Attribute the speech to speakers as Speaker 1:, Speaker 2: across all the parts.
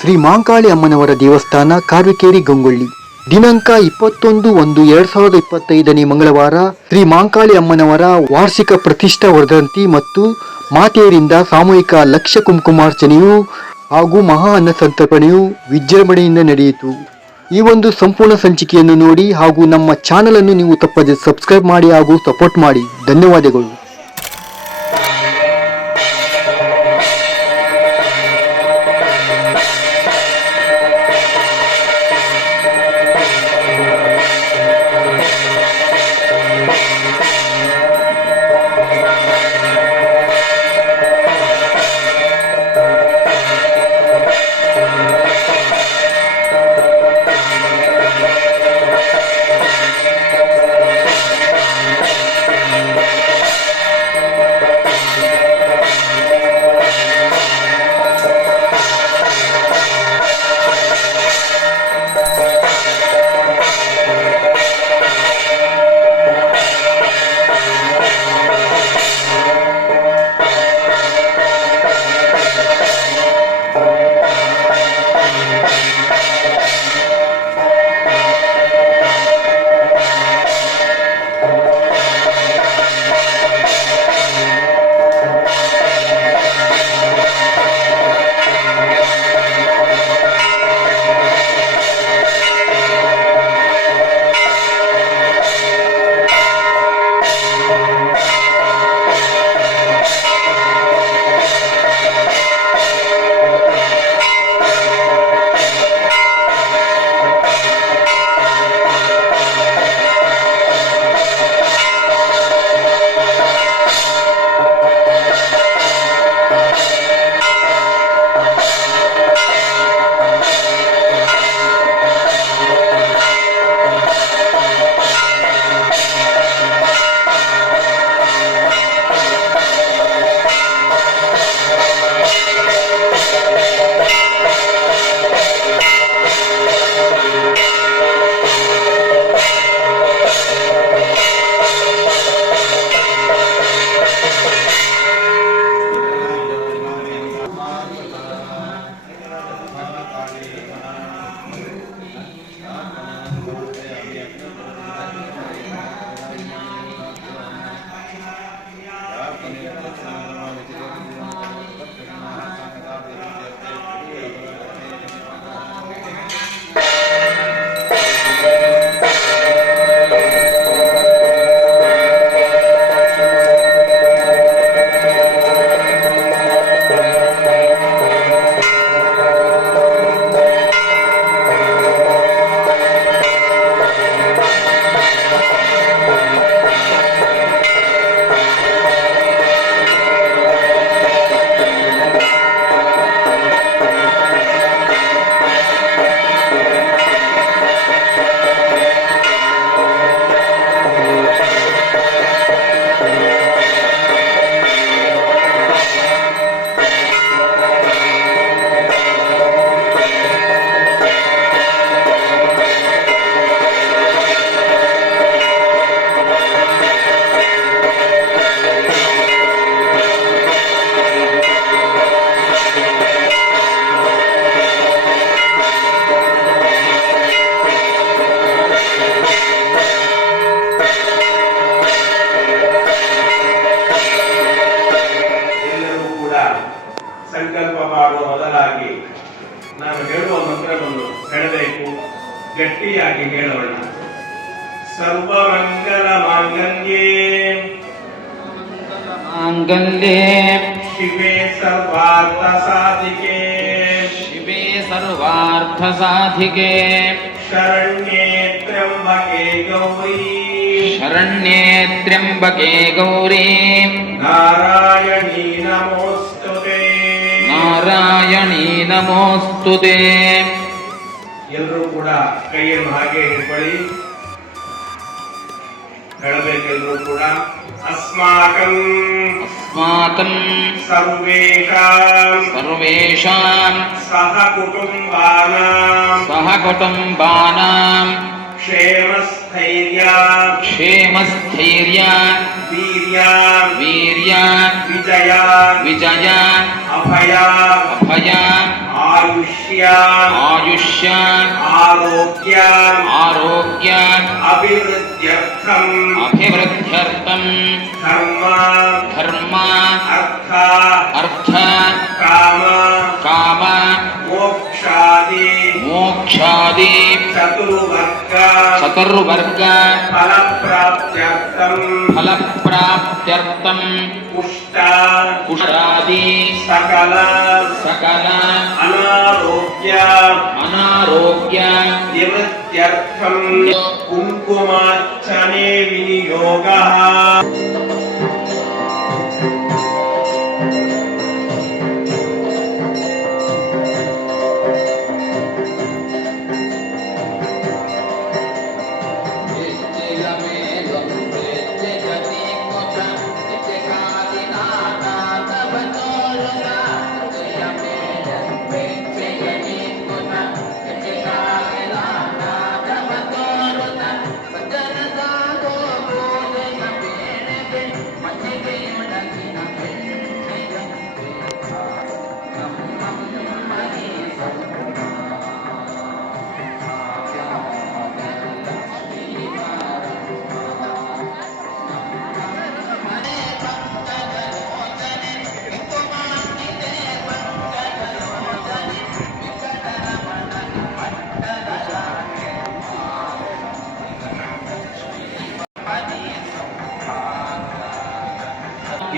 Speaker 1: ಶ್ರೀ ಮಾಂಕಾಳಿ ಅಮ್ಮನವರ ದೇವಸ್ಥಾನ ಕಾರ್ವಿಕೇರಿ ಗಂಗೊಳ್ಳಿ. ದಿನಾಂಕ ಇಪ್ಪತ್ತೊಂದು ಒಂದು ಎರಡ್ ಸಾವಿರದ ಇಪ್ಪತ್ತೈದನೇ ಮಂಗಳವಾರ ಶ್ರೀ ಮಾಂಕಾಳಿ ಅಮ್ಮನವರ ವಾರ್ಷಿಕ ಪ್ರತಿಷ್ಠಾ ವರ್ಧಂತಿ ಮತ್ತು ಮಾತೆಯರಿಂದ ಸಾಮೂಹಿಕ ಲಕ್ಷ ಕುಂಕುಮಾರ್ಚನೆಯು ಹಾಗೂ ಮಹಾ ಅನ್ನ ಸಂತರ್ಪಣೆಯು ವಿಜೃಂಭಣೆಯಿಂದ ನಡೆಯಿತು. ಈ ಒಂದು ಸಂಪೂರ್ಣ ಸಂಚಿಕೆಯನ್ನು ನೋಡಿ ಹಾಗೂ ನಮ್ಮ ಚಾನಲನ್ನು ನೀವು ತಪ್ಪದೆ ಸಬ್ಸ್ಕ್ರೈಬ್ ಮಾಡಿ ಹಾಗೂ ಸಪೋರ್ಟ್ ಮಾಡಿ. ಧನ್ಯವಾದಗಳು.
Speaker 2: ಹೇಳೋಣ ಸರ್ವಮಂಗಲ ಮಾಂಗಲ್ಯೆ
Speaker 3: ಮಾಂಗಲ್ಯೆ
Speaker 2: ಶಿವೆ ಸರ್ವಾರ್ಥ ಸಾಧಿಕೆ
Speaker 3: ಶಿವೆ ಸರ್ವಾರ್ಥ ಸಾಧಿಕೆ
Speaker 2: ಶರಣ್ಯೇ ತ್ರ್ಯಂಬಕೆ ಗೌರಿ
Speaker 3: ಶರಣ್ಯೇ ತ್ರ್ಯಂಬಕೆ ಗೌರಿ
Speaker 2: ನಾರಾಯಣಿ ನಮೋಸ್ತುತೆ
Speaker 3: ನಾರಾಯಣಿ ನಮೋಸ್ತುತೆ
Speaker 2: ಎಲ್ಲರೂ ಕೂಡ ಕೈಯನ್ನು ಹಾಗೆ ಹಿಡ್ಕೊಳ್ಳಿ ಹೇಳಬೇಕೆಲ್ಲರೂ ಕೂಡ ಅಸ್ಮಾಕಂ
Speaker 3: ಅಸ್ಮಾಕಂ
Speaker 2: ಸರ್ವೇಷಾಂ
Speaker 3: ಸರ್ವೇಷಾಂ
Speaker 2: ಸಹ ಕುಟುಂಬಾನಾಂ
Speaker 3: ಸಹ ಕುಟುಂಬಾನಾಂ
Speaker 2: ಕ್ಷೇಮಸ್ಥೈರ್ಯ
Speaker 3: ಕ್ಷೇಮಸ್ಥೈರ್ಯ
Speaker 2: ವೀರ್ಯ
Speaker 3: ವೀರ್ಯ
Speaker 2: ವಿಜಯ
Speaker 3: ವಿಜಯ
Speaker 2: ಅಭಯ
Speaker 3: ಅಭಯ
Speaker 2: आयुष्यान्।
Speaker 3: आयुष्यान्।
Speaker 2: आरोग्य
Speaker 3: आरोग्यान्।
Speaker 2: अभिवृद्ध्यर्थम।
Speaker 3: अभिवृद्ध्यर्थम।
Speaker 2: धर्म।
Speaker 3: धर्म।
Speaker 2: अर्थ।
Speaker 3: अर्थ।
Speaker 2: काम।
Speaker 3: काम।
Speaker 2: मोक्षादि।
Speaker 3: मोक्षादि।
Speaker 2: चतुर्वर्ग
Speaker 3: चतुर्वर्ग
Speaker 2: फलप्राप्त्यर्थम्
Speaker 3: फलप्राप्त्यर्थम्
Speaker 2: पुष्ट
Speaker 3: कुशरादि
Speaker 2: सकल
Speaker 3: सकल
Speaker 2: अनारोग्य
Speaker 3: अनारोग्य
Speaker 2: निवृत्त्यर्थम् कुङ्कुमार्चने विनियोगः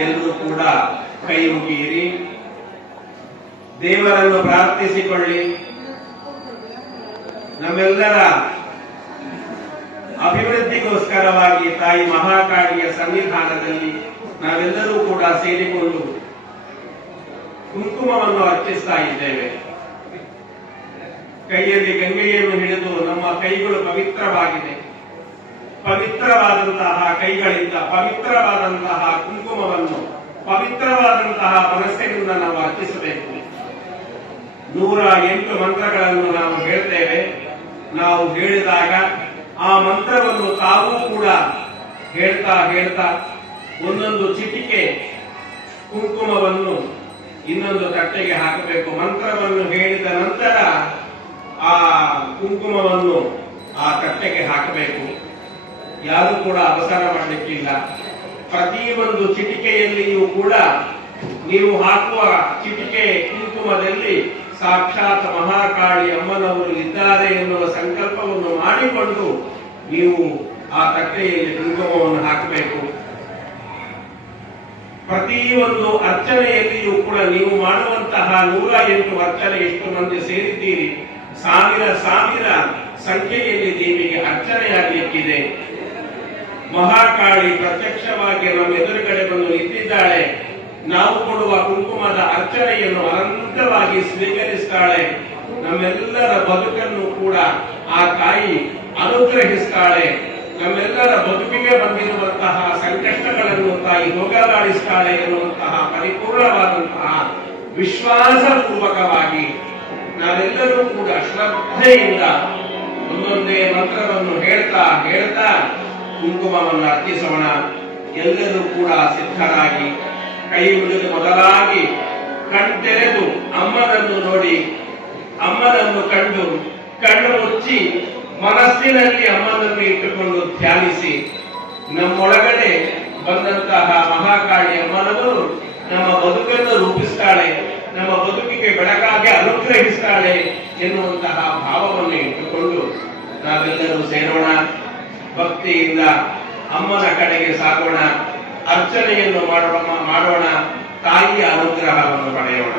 Speaker 2: ಎಲ್ಲರೂ ಕೂಡ ಕೈ ಮುಗಿಯಿರಿ. ದೇವರನ್ನು ಪ್ರಾರ್ಥಿಸಿಕೊಳ್ಳಿ. ನಮ್ಮೆಲ್ಲರ ಅಭಿವೃದ್ಧಿಗೋಸ್ಕರವಾಗಿ ತಾಯಿ ಮಹಾಕಾಳಿಯ ಸಂವಿಧಾನದಲ್ಲಿ ನಾವೆಲ್ಲರೂ ಕೂಡ ಸೇರಿಕೊಂಡು ಕುಂಕುಮವನ್ನು ಅರ್ಪಿಸ್ತಾ ಇದ್ದೇವೆ. ಕೈಯಲ್ಲಿ ಗಂಗೆಯನ್ನು ಹಿಡಿದು ನಮ್ಮ ಕೈಗಳು ಪವಿತ್ರವಾಗಿದೆ. ಪವಿತ್ರವಾದಂತಹ ಕೈಗಳಿಂದ, ಪವಿತ್ರವಾದಂತಹ ಕುಂಕುಮವನ್ನು, ಪವಿತ್ರವಾದಂತಹ ಮನಸ್ಸಿನಿಂದ ನಾವು ಅರ್ಪಿಸಬೇಕು. ನೂರ ಎಂಟು ಮಂತ್ರಗಳನ್ನು ನಾವು ಹೇಳ್ತೇವೆ. ನಾವು ಹೇಳಿದಾಗ ಆ ಮಂತ್ರವನ್ನು ತಾವೂ ಕೂಡ ಹೇಳ್ತಾ ಹೇಳ್ತಾ ಒಂದೊಂದು ಚಿಟಿಕೆ ಕುಂಕುಮವನ್ನು ಇನ್ನೊಂದು ತಟ್ಟೆಗೆ ಹಾಕಬೇಕು. ಮಂತ್ರವನ್ನು ಹೇಳಿದ ನಂತರ ಆ ಕುಂಕುಮವನ್ನು ಆ ತಟ್ಟೆಗೆ ಹಾಕಬೇಕು. ಯಾರು ಕೂಡ ಅವಸರ ಮಾಡಲಿಕ್ಕಿಲ್ಲ. ಪ್ರತಿಯೊಂದು ಚಿಟಿಕೆಯಲ್ಲಿಯೂ ಕೂಡ ನೀವು ಹಾಕುವ ಚಿಟಿಕೆ ಕುಂಕುಮದಲ್ಲಿ ಸಾಕ್ಷಾತ್ ಮಹಾಕಾಳಿ ಅಮ್ಮನವರು ಇದ್ದಾರೆ ಎನ್ನುವ ಸಂಕಲ್ಪವನ್ನು ಮಾಡಿಕೊಂಡು ನೀವು ಆ ತಟ್ಟೆಯಲ್ಲಿ ಕುಂಕುಮವನ್ನು ಹಾಕಬೇಕು. ಪ್ರತಿಯೊಂದು ಅರ್ಚನೆಯಲ್ಲಿಯೂ ಕೂಡ ನೀವು ಮಾಡುವಂತಹ ನೂರ ಎಂಟು ಅರ್ಚನೆ ಎಷ್ಟು ಮಂದಿ ಸೇರಿದ್ದೀರಿ? ಸಾವಿರ ಸಾವಿರ ಸಂಖ್ಯೆಯಲ್ಲಿ ದೇವಿಗೆ ಅರ್ಚನೆಯಾಗಲಿಕ್ಕಿದೆ. ಮಹಾಕಾಳಿ ಪ್ರತ್ಯಕ್ಷವಾಗಿ ನಮ್ಮ ಎದುರುಗಡೆ ಬಂದು ನಿಂತಿದ್ದಾಳೆ. ನಾವು ಕೊಡುವ ಕುಂಕುಮದ ಅರ್ಚನೆಯನ್ನು ಅನಂತವಾಗಿ ಸ್ವೀಕರಿಸ್ತಾಳೆ. ನಮ್ಮೆಲ್ಲರ ಬದುಕನ್ನು ಕೂಡ ಆ ತಾಯಿ ಅನುಗ್ರಹಿಸ್ತಾಳೆ. ನಮ್ಮೆಲ್ಲರ ಬದುಕಿಗೆ ಬಂದಿರುವಂತಹ ಸಂಕಷ್ಟಗಳನ್ನು ತಾಯಿ ಹೋಗಲಾಡಿಸ್ತಾಳೆ ಎನ್ನುವಂತಹ ಪರಿಪೂರ್ಣವಾದಂತಹ ವಿಶ್ವಾಸಪೂರ್ವಕವಾಗಿ ನಾವೆಲ್ಲರೂ ಕೂಡ ಶ್ರದ್ಧೆಯಿಂದ ಒಂದೊಂದೇ ಮಂತ್ರವನ್ನು ಹೇಳ್ತಾ ಹೇಳ್ತಾ ಕುಂಕುಮವನ್ನು ಅರ್ಪಿಸೋಣ. ಎಲ್ಲರೂ ಕೂಡ ಸಿದ್ಧರಾಗಿ ಕೈ ಮುಗಿದು ಮೊದಲಾಗಿ ಕಣ್ತೆರೆದು ಅಮ್ಮನನ್ನು ನೋಡಿ, ಅಮ್ಮನನ್ನು ಕಂಡು, ಕಣ್ಣು ಮುಚ್ಚಿ ಮನಸ್ಸಿನಲ್ಲಿ ಅಮ್ಮನನ್ನು ಇಟ್ಟುಕೊಂಡು ಧ್ಯಾನಿಸಿ, ನಮ್ಮೊಳಗಡೆ ಬಂದಂತಹ ಮಹಾಕಾಳಿ ಅಮ್ಮನವರು ನಮ್ಮ ಬದುಕನ್ನು ರೂಪಿಸ್ತಾಳೆ, ನಮ್ಮ ಬದುಕಿಗೆ ಬೆಳಕಾಗಿ ಅನುಗ್ರಹಿಸ್ತಾಳೆ ಎನ್ನುವಂತಹ ಭಾವವನ್ನು ಇಟ್ಟುಕೊಂಡು ನಾವೆಲ್ಲರೂ ಸೇರೋಣ. ಭಕ್ತಿಯಿಂದ ಅಮ್ಮನ ಕಡೆಗೆ ಸಾಗೋಣ ಅರ್ಚನೆಯನ್ನು ಮಾಡೋಣ ಮಾಡೋಣ ತಾಯಿಯ ಅನುಗ್ರಹವನ್ನು ಪಡೆಯೋಣ.